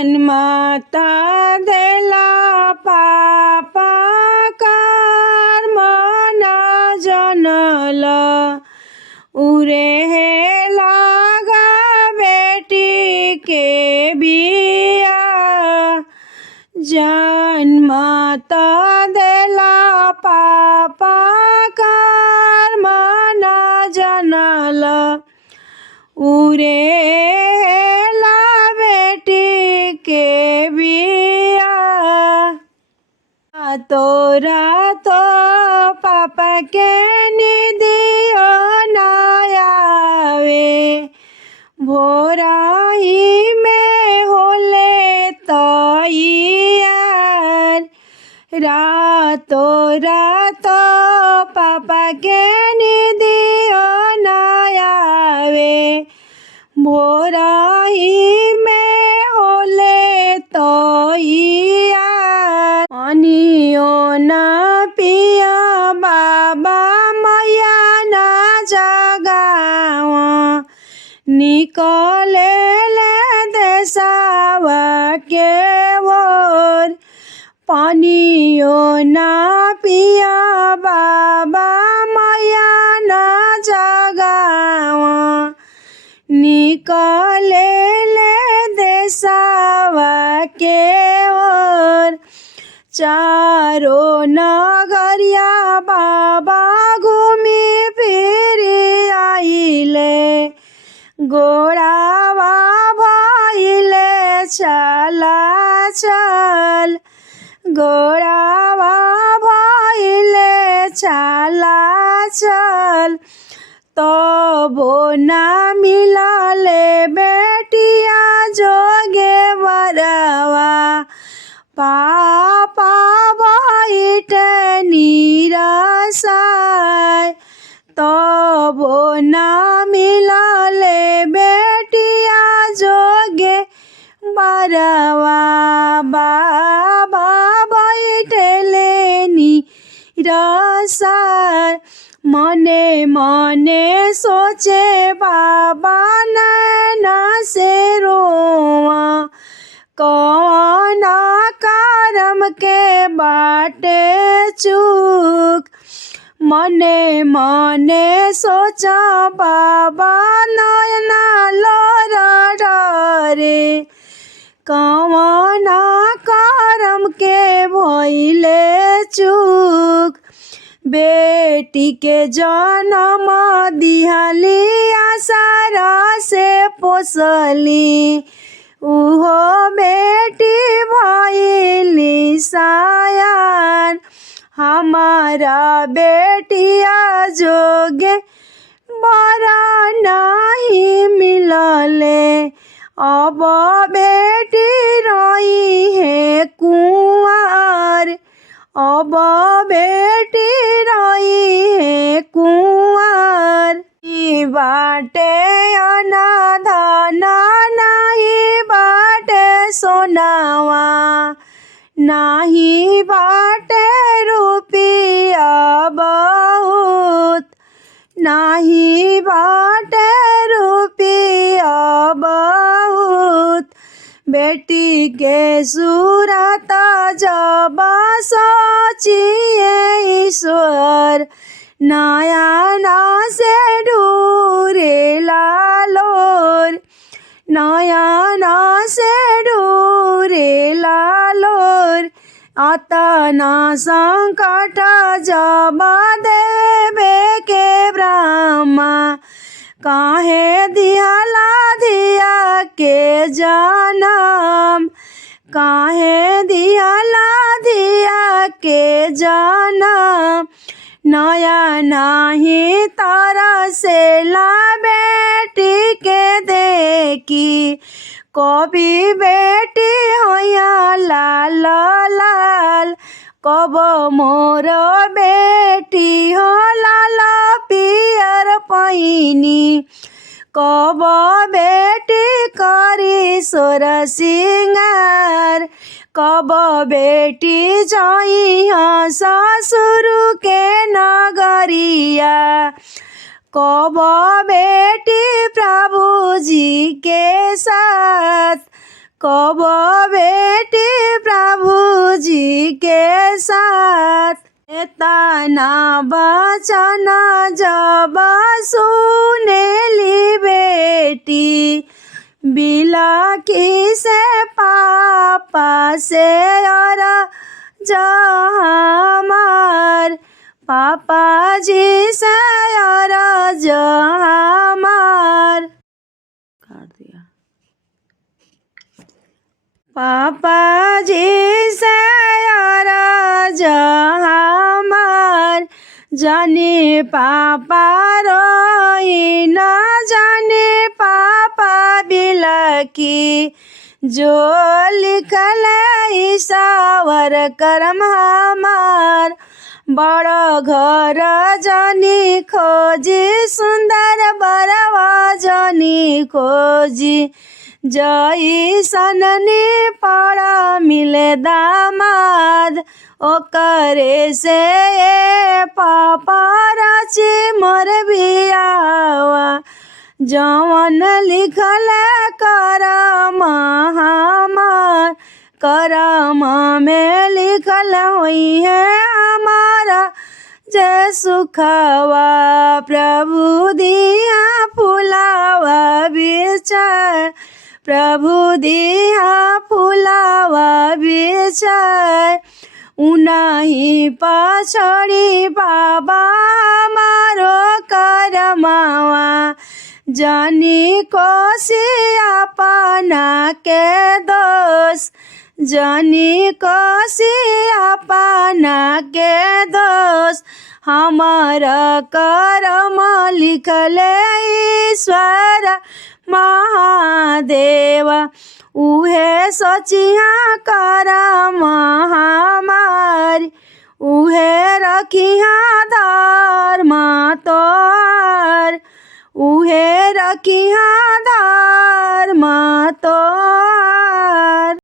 जन्मता देला पापा कर्म न जनल उरे हे लागा बेटी के बिया जन्मता देला पापा कर्म न जनल उरे हेला बेटी के बिया तोरा तो पापा के निदियो नयावे भोराई में होले तैयार रातो रातो पापा के निदियो नयावे भोराई में होले तैयार अनियो न पिया बाबा मैया न जगावा निकले ले देसावा के ओर पानियो न पिया बाबा मैया न जगावा निकले ले देसावा के ओर चारो नगरिया बाबा घूमी फिरी आइले गोड़ावा भइले चला चल गोड़ावा भइले चला चल तबो ना मिलले बेटिया जोगे बरवा पापा बैठे निराशाय तबो ना मिलले बेटिया जोगे बरवा बाबा बैठले निराशाय मने मने सोचे बाबा नैना से रोवा कौन करम के बाटे चूक मने मने सोचा बाबा नैना लोरा डरे कौन करम के भइले चूक बेटी के जन्म दिहली आसारा से पोसली उहो बेटी भइली सायान हमारा बेटिया जोगे बड़ा नहीं मिलले अब बेटी रही है कुंवार अब बेटी रही है कुंवार बाटे अनाधन नहीं बाटे सोनावा नहीं बाटे रुपया बहुत नहीं बाटे रुपया बहुत बेटी के सूरत जब सोचिए ईश्वर नयन से ढूरे लालोर नयन से ढूरे लालोर अतना संकट जब देवे के ब्रह्मा काहे दिहला दिया के जनम काहे दिहला दिया के जनम नया नहीं तारा से ला बेटी के देखी कभी बेटी होया लाल लाल कब मोर बेटी हो लाल पियर पैनी कब बेटी करी सोर सिंगार कब बेटी जाई ससुर के नगरिया कब बेटी प्रभु जी के साथ कब बेटी प्रभु जी के साथ। तना वचन जब सुनेली बेटी, बिलखी से पापा से और हमार, पापा जी से और हमार। काट दिया। पापा जी से और हमार, जाने पापा रोई न जाने पापा बिलखी, जो लिखल ईश्वर कर्म हमार। बड़ घर जनी खोजी, सुंदर बरवा जनी खोजी, जैसन ने पड़ा मिले दामाद, ओकरे से पापा रची मोर बियावा। जवन लिखल करम हमार, करम में लिखल हुई है हमारा जे सुखवा। प्रभु दिया फुलावा बिछाए, प्रभु दिया फुलावा बिछाए, उनही पछड़ी बाबा मारो करमावा। जानी कोसी अपना के दोष, जानी कोसी अपना के दोष, हमार करम लिखल ईश्वर महादेव। उहे सोचिया करम हमारी, उहे रखिया धर्म तोर, उहे रखिया धर्म तोर।